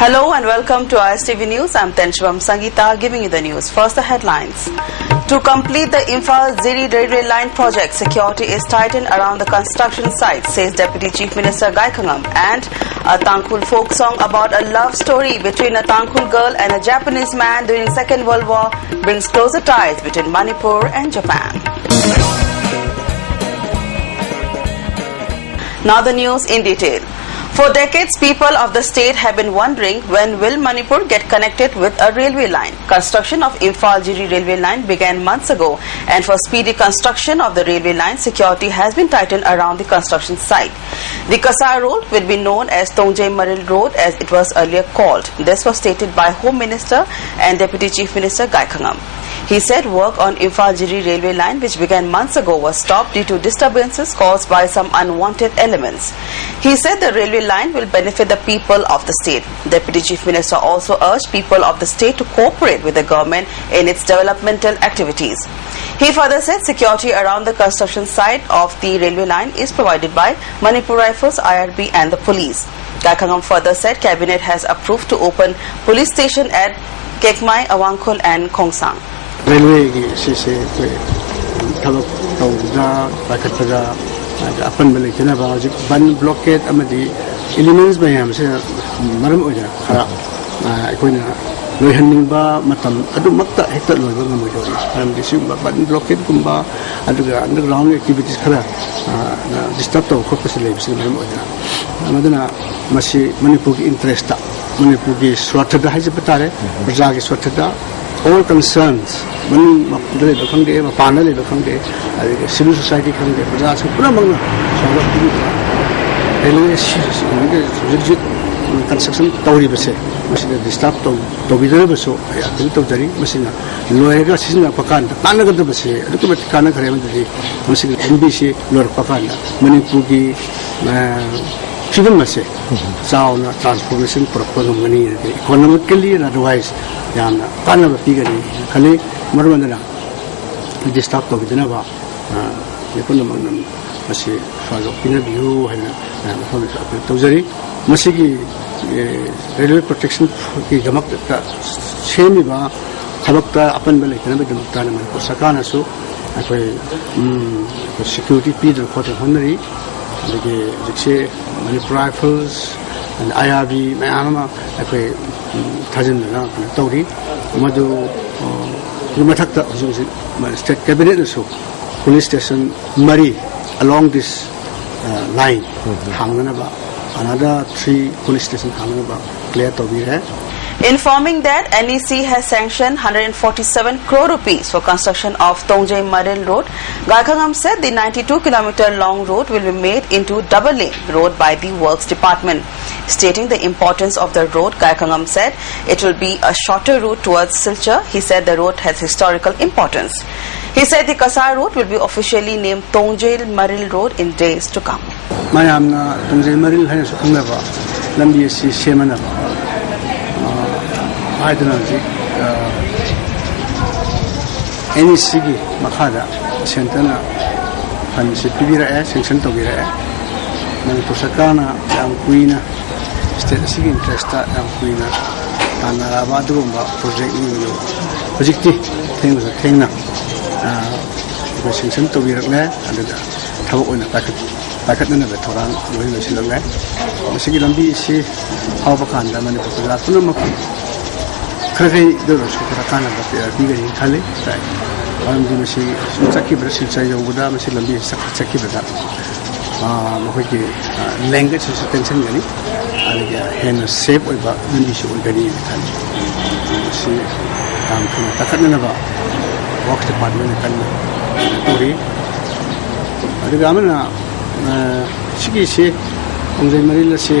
Hello and welcome to ISTV News. I'm SANGEETA giving you the news. First, the headlines. To complete the Imphal-Ziri railway line project, security is tightened around the construction site, says Deputy Chief Minister Gaikangam. And a Tangkhul folk song about a love story between a Tangkhul girl and a Japanese man during Second World War brings closer ties between Manipur and Japan. Now the news in detail. For decades, people of the state have been wondering when will Manipur get connected with a railway line. Construction of Imphal-Ziri railway line began months ago, and for speedy construction of the railway line, security has been tightened around the construction site. The Kasar Road will be known as Tongjai Maril Road as it was earlier called. This was stated by Home Minister and Deputy Chief Minister Gaikangam. He said work on Imphal-Ziri railway line, which began months ago, was stopped due to disturbances caused by some unwanted elements. He said the railway line will benefit the people of the state. Deputy Chief Minister also urged people of the state to cooperate with the government in its developmental activities. He further said security around the construction site of the railway line is provided by Manipur Rifles, IRB and the police. Gaikangam further said Cabinet has approved to open police station at Kekmai, Awangkhul and Khongsang. Railway se thabak tawda pakatda apan bale kena ba ban blockade amadi elements bayam se maram oja khara aikoina loihanning ba matam adu makta hekta loiba ngamoi dori am disi ban blockade kumba aduga underground activities khara disturb to khopase le bisi maram oja amadana masi manipur ki interest ta manipur ki swathada haje batare praja ki swathada all concerns when civil society construction disturb transformation economically and otherwise disturb railway protection security Manipur Rifles and IRB, Mayama, Tajan Tori, Madu Lumatakta, State Cabinet, so police station Mari along this line, Hanganaba, another 3 police stations Hanganaba, clear to be there. Informing that NEC has sanctioned 147 crore rupees for construction of Tongjai Maril Road, Gaikangam said the 92-kilometer long road will be made into double-lane road by the Works Department. Stating the importance of the road, Gaikangam said it will be a shorter route towards Silchar. He said the road has historical importance. He said the Kasar Road will be officially named Tongjai Maril Road in days to come. Mayamna Tongjai Maril has Kungava, Lambi Semana. I don't know, any city, Makada, Santana, and Sipira, Sanction to Vira, Mantusakana, Queen, State City interest, Queen, and Rabadrumba project, things that came now. Sanction to Vira, and the Tau in a packet in the Toran, going to Silver, Masilambi, see how Bakanda, Manipur. Kari doros kurakan ada tiga ni kali, orang masih sakit berhasil saya udah masih lebih sakit berada. Mungkin language tension jadi, ada yang safe oleh Indonesia jadi kali. Masih kami takkan nama Works Department kan turi. Ada gamana segi si Tongjai Maril si.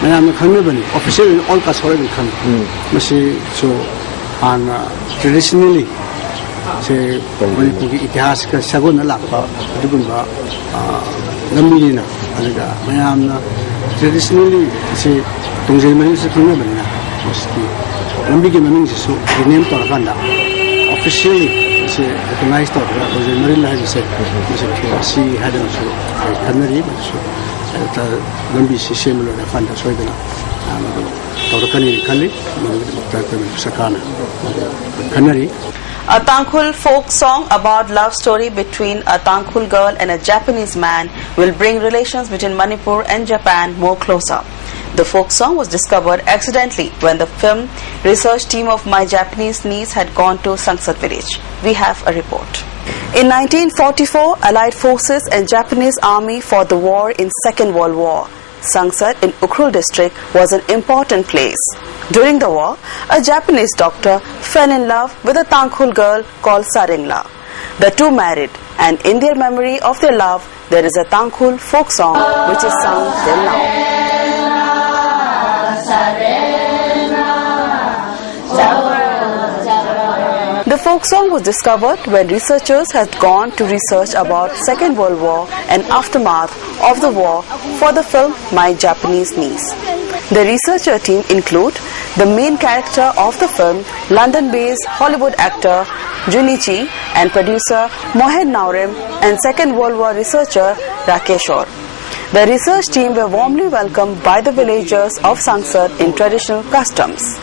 Mayam Kangabani, officially all Kasora come. Masi so on traditionally say Itihas Saguna Lapa, Dugumba, Lamina, Alaga, Mayam traditionally say Tongjai Maril Kangabana, Lambigi means so the name Toraganda. Officially, say recognized Tongjai Maril has said, she had also a canary, but so. Lambi similar fund as well. Taurakani Kali, Sakana, Kanari. A Tangkhul folk song about love story between a Tangkhul girl and a Japanese man will bring relations between Manipur and Japan more closer. The folk song was discovered accidentally when the film research team of My Japanese Niece had gone to Sangsat village. We have a report. In 1944, Allied forces and Japanese army fought the war in Second World War. Sangsat in Ukhrul district was an important place. During the war, a Japanese doctor fell in love with a Tangkhul girl called Saringla. The two married, and in their memory of their love, there is a Tangkhul folk song which is sung till now. The folk song was discovered when researchers had gone to research about Second World War and aftermath of the war for the film My Japanese Niece. The researcher team include the main character of the film, London-based Hollywood actor Junichi, and producer Mohen Naurem, and Second World War researcher Rakeshwar. The research team were warmly welcomed by the villagers of Sangsat in traditional customs.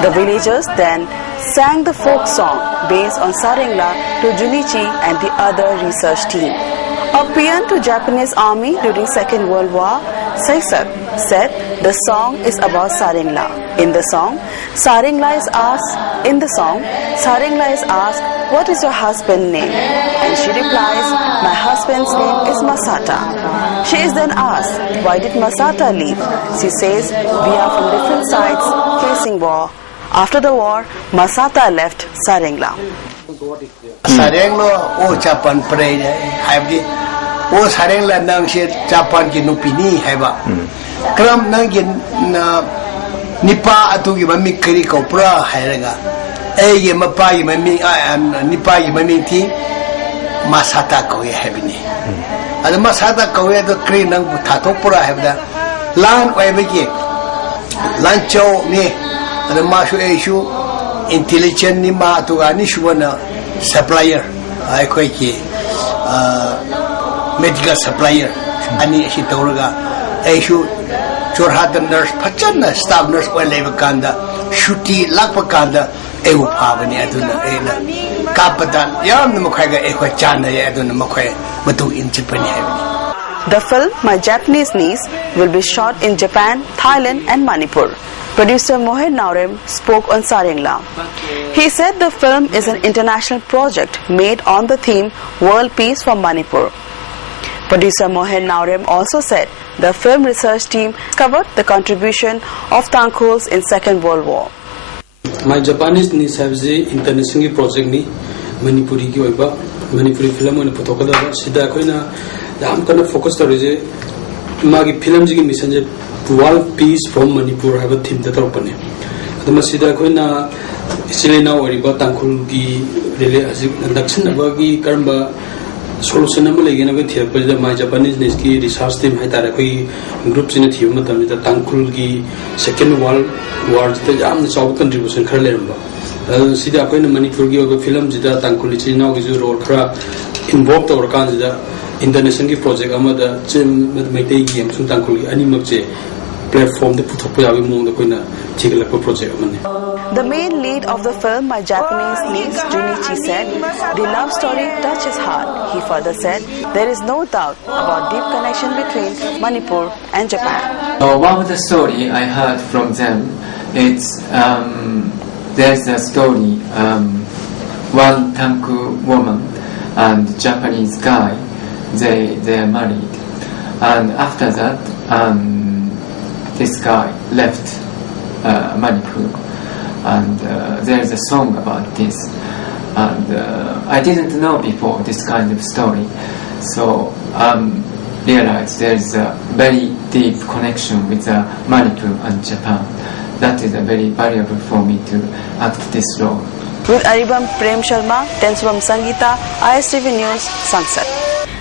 The villagers then sang the folk song based on Saringla to Junichi and the other research team. A peon to Japanese army during Second World War, Saisat, said the song is about Saringla. In the song, Saringla is asked, "What is your husband's name?" And she replies, "My husband's name is Masata." She is then asked, "Why did Masata leave?" She says, "We are from different sides facing war. After the war, Masata left Saringla." Saringla o Japan prayed habdi o Saringla nang she Japan ki nupini haba kram nang gin nipa atu gi mami kri ko pra hairaga ye mapa yi mami nipa yi mami ti Masata ko ye habini ada Masata ko ye to kri nang thato pra habda lan oi begi lan chow ni ada mashu eshu intelligent ni ma tu ani shubana supplier ai koi ki medical supplier ani shi tawraga eshu chorhat nurse phachana staff nurse oi leba kanda shuti lakpa kanda eu phabani aduna ena kapadan yam na makhai ga e khoi chana ya aduna makhai matu inchipani habani. The film My Japanese Niece will be shot in Japan, Thailand and Manipur. Producer Mohen Naurem spoke on Saringla. He said the film is an international project made on the theme World Peace from Manipur. Producer Mohen Naurem also said the film research team covered the contribution of Tangkhuls in Second World War. My Japanese Niece has the international project ni Manipuri ki oiba Manipuri film on photokada sida koina dam kana focus tarize magi film ji ki mission je World Peace from Manipur have a theme that open. The Masida Koina Silena or Tangkhul gi really as induction abagi Karamba solution again with here, but My Japanese Niski research team had groups in a team with the Tangkhul gi Second World War the Yam South contribution Kerlemba. Sida Koina Manipur gi of a film Jida Tangkhul now is your role involved or Kanzida international project Amada Jim Mate Game Tangkhul Animache. Platform the project. The main lead of the film, My Japanese Niece, Junichi, said, "The love story touches heart." He further said, "There is no doubt about deep connection between Manipur and Japan." One of the story I heard from them, it's there's a story, one Tangkhul woman and Japanese guy, they are married, and after that, this guy left Manipur, and there's a song about this, and I didn't know before this kind of story, so realized there's a very deep connection with Manipur and Japan. That is very valuable for me to act this role. With RUBEN Prem Sharma, Tensubam SANGEETA, ISTV News, Sangsat.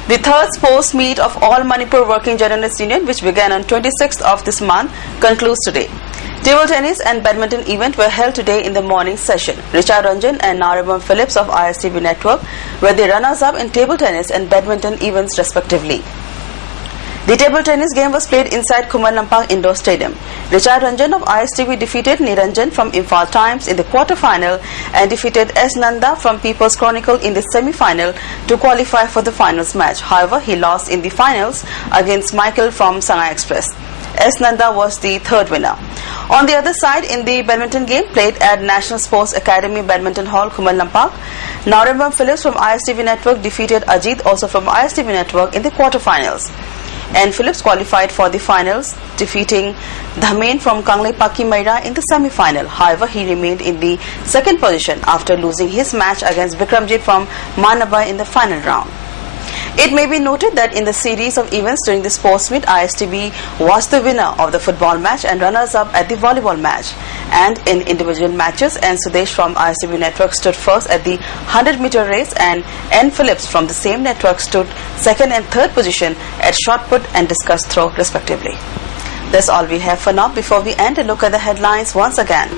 The third sports meet of All Manipur Working Journalists Union, which began on 26th of this month, concludes today. Table tennis and badminton event were held today in the morning session. Richard Ranjan and Nariman Phillips of ISTV Network were the runners-up in table tennis and badminton events respectively. The table tennis game was played inside Kumalampak Indoor Stadium. Richard Ranjan of ISTV defeated Niranjan from Imphal Times in the quarter-final and defeated S. Nanda from People's Chronicle in the semi-final to qualify for the finals match. However, he lost in the finals against Michael from Sangha Express. S. Nanda was the third winner. On the other side, in the badminton game played at National Sports Academy Badminton Hall, Kumalampak, Narembam Phillips from ISTV Network defeated Ajit, also from ISTV Network, in the quarter-finals. And Phillips qualified for the finals, defeating Dhamen from Kanglepaki Maira in the semi-final. However, he remained in the second position after losing his match against Bikramjit from Manabai in the final round. It may be noted that in the series of events during the sports meet, ISTV was the winner of the football match and runners-up at the volleyball match. And in individual matches, N. Sudesh from ISTV Network stood first at the 100-meter race, and N. Phillips from the same network stood second and third position at shot put and discus throw respectively. That's all we have for now. Before we end, a look at the headlines once again.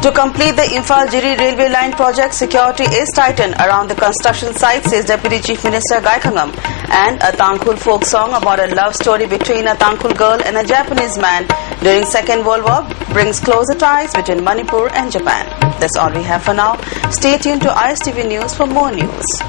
To complete the Imphal-Jiri railway line project, security is tightened around the construction site, says Deputy Chief Minister Gaikangam. And a Tangkhul folk song about a love story between a Tangkhul girl and a Japanese man during Second World War brings closer ties between Manipur and Japan. That's all we have for now. Stay tuned to ISTV News for more news.